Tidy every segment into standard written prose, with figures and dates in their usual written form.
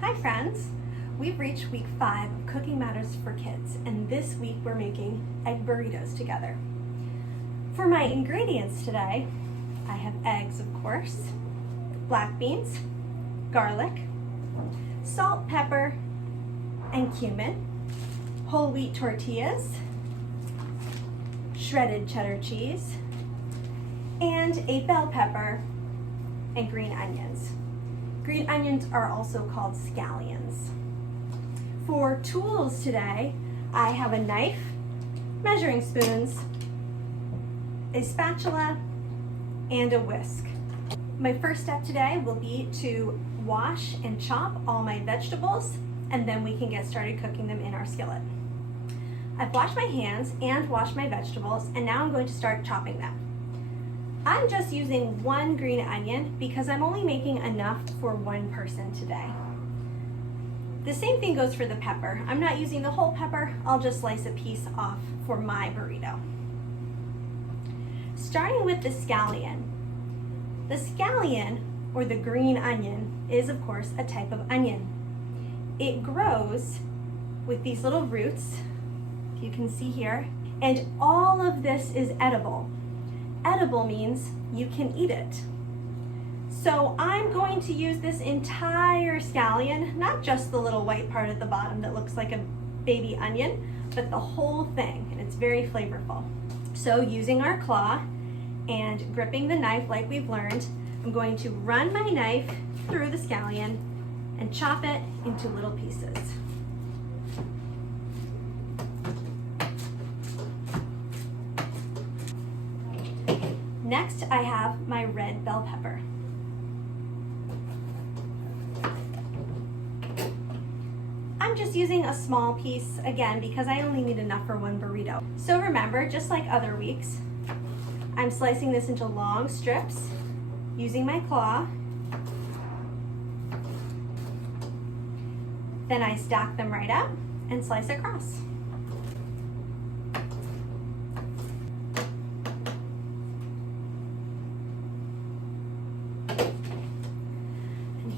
Hi friends! We've reached week 5 of Cooking Matters for Kids, and this week we're making egg burritos together. For my ingredients today, I have eggs, of course, black beans, garlic, salt, pepper, and cumin, whole wheat tortillas, shredded cheddar cheese, and a bell pepper and green onions. Green onions are also called scallions. For tools today, I have a knife, measuring spoons, a spatula, and a whisk. My first step today will be to wash and chop all my vegetables, and then we can get started cooking them in our skillet. I've washed my hands and washed my vegetables, and now I'm going to start chopping them. I'm just using one green onion because I'm only making enough for one person today. The same thing goes for the pepper. I'm not using the whole pepper, I'll just slice a piece off for my burrito. Starting with the scallion. The scallion, or the green onion, is of course a type of onion. It grows with these little roots, if you can see here, and all of this is edible. Edible means you can eat it. So I'm going to use this entire scallion, not just the little white part at the bottom that looks like a baby onion, but the whole thing, and it's very flavorful. So using our claw and gripping the knife like we've learned, I'm going to run my knife through the scallion and chop it into little pieces. Next, I have my red bell pepper. I'm just using a small piece, again, because I only need enough for one burrito. So remember, just like other weeks, I'm slicing this into long strips using my claw. Then I stack them right up and slice across.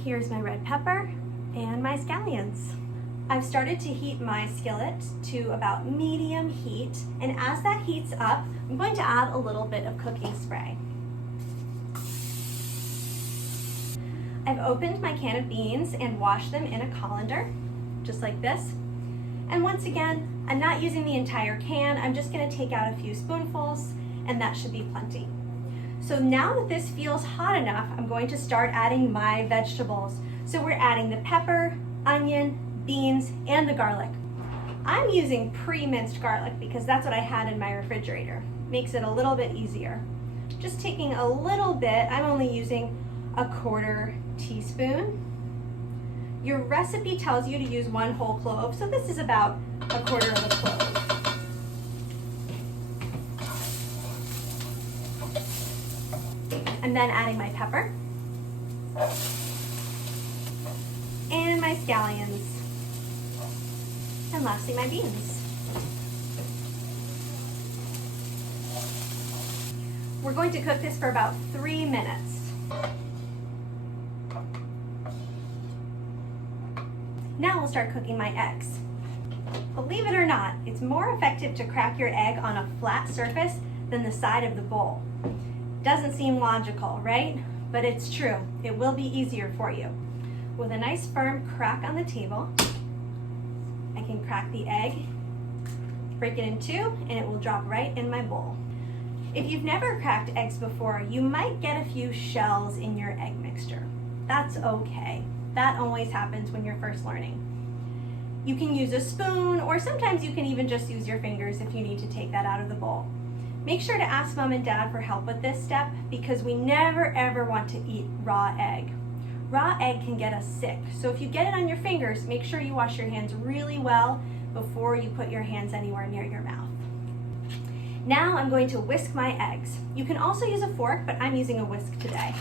Here's my red pepper and my scallions. I've started to heat my skillet to about medium heat, and as that heats up, I'm going to add a little bit of cooking spray. I've opened my can of beans and washed them in a colander, just like this. And once again, I'm not using the entire can, I'm just going to take out a few spoonfuls, and that should be plenty. So now that this feels hot enough, I'm going to start adding my vegetables. So we're adding the pepper, onion, beans, and the garlic. I'm using pre-minced garlic because that's what I had in my refrigerator. Makes it a little bit easier. Just taking a little bit, I'm only using a 1/4 teaspoon. Your recipe tells you to use 1 whole clove, so this is about a 1/4 of a clove. And then adding my pepper and my scallions, and lastly my beans. We're going to cook this for about 3 minutes. Now we'll start cooking my eggs. Believe it or not, it's more effective to crack your egg on a flat surface than the side of the bowl. Doesn't seem logical, right? But it's true. It will be easier for you. With a nice firm crack on the table, I can crack the egg, break it in 2, and it will drop right in my bowl. If you've never cracked eggs before, you might get a few shells in your egg mixture. That's okay. That always happens when you're first learning. You can use a spoon, or sometimes you can even just use your fingers if you need to take that out of the bowl. Make sure to ask Mom and Dad for help with this step because we never ever want to eat raw egg. Raw egg can get us sick, so if you get it on your fingers, make sure you wash your hands really well before you put your hands anywhere near your mouth. Now I'm going to whisk my eggs. You can also use a fork, but I'm using a whisk today.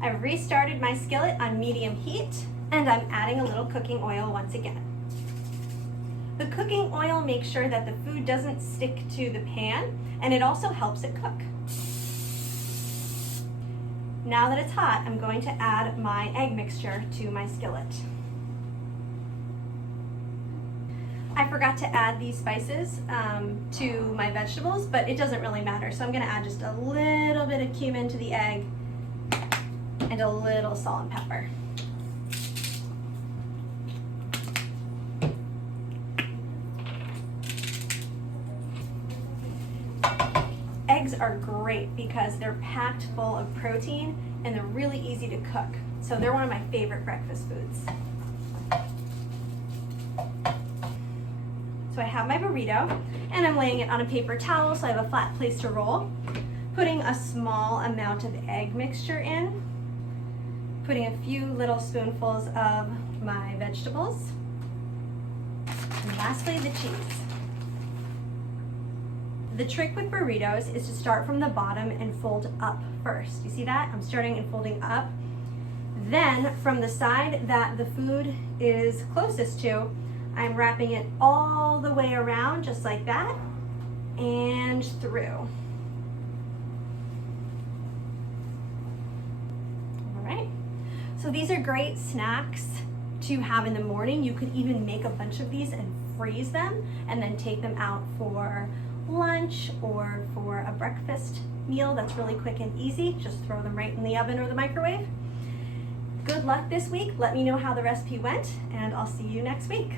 I've restarted my skillet on medium heat, and I'm adding a little cooking oil once again. The cooking oil makes sure that the food doesn't stick to the pan, and it also helps it cook. Now that it's hot, I'm going to add my egg mixture to my skillet. I forgot to add these spices to my vegetables, but it doesn't really matter. So I'm gonna add just a little bit of cumin to the egg and a little salt and pepper. Eggs are great because they're packed full of protein and they're really easy to cook. So they're one of my favorite breakfast foods. So I have my burrito and I'm laying it on a paper towel so I have a flat place to roll. Putting a small amount of egg mixture in. Putting a few little spoonfuls of my vegetables. And lastly, the cheese. The trick with burritos is to start from the bottom and fold up first. You see that? I'm starting and folding up. Then from the side that the food is closest to, I'm wrapping it all the way around just like that and through. All right. So these are great snacks to have in the morning. You could even make a bunch of these and freeze them and then take them out for lunch or for a breakfast meal that's really quick and easy. Just throw them right in the oven or the microwave. Good luck this week. Let me know how the recipe went, and I'll see you next week.